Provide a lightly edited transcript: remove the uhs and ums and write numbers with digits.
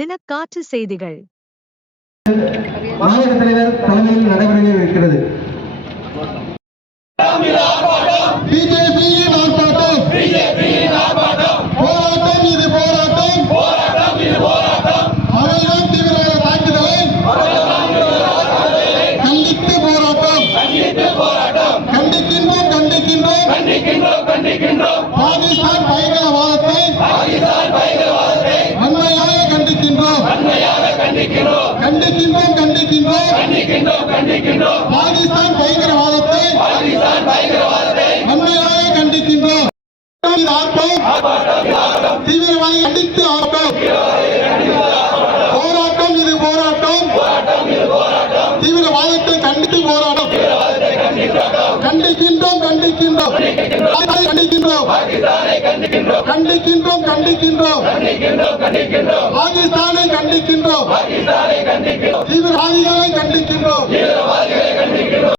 தினக்காற்று செய்திகள். மாவட்ட தலைவர் தலைமையில் நடைமுறையில் இருக்கிறது. பிஜேபியின் ஆர்ப்பாட்டம், போராட்டம் இது போராட்டம், அவைதான் தீவிரவாத தாக்குதலை கண்டித்து போராட்டம், கண்டிக்கின்றோம். பாகிஸ்தான் பயங்கரவாதத்தை வன்மையாக கண்டிக்கின்றோம். பாகிஸ்தான் பயங்கரவாதத்தை வன்மையாக கண்டிக்கின்றோம். தீவிரவாதி கண்டித்து ஆர்ப்பாட்டம், போராட்டம் இது போராட்டம், தீவிரவாதத்தை கண்டித்து போராட்டம், கண்டிக்கின்றோம். பாகிஸ்தானை கண்டிக்கின்றோம், தீவிரவாதிகளை கண்டிக்கின்றோம்.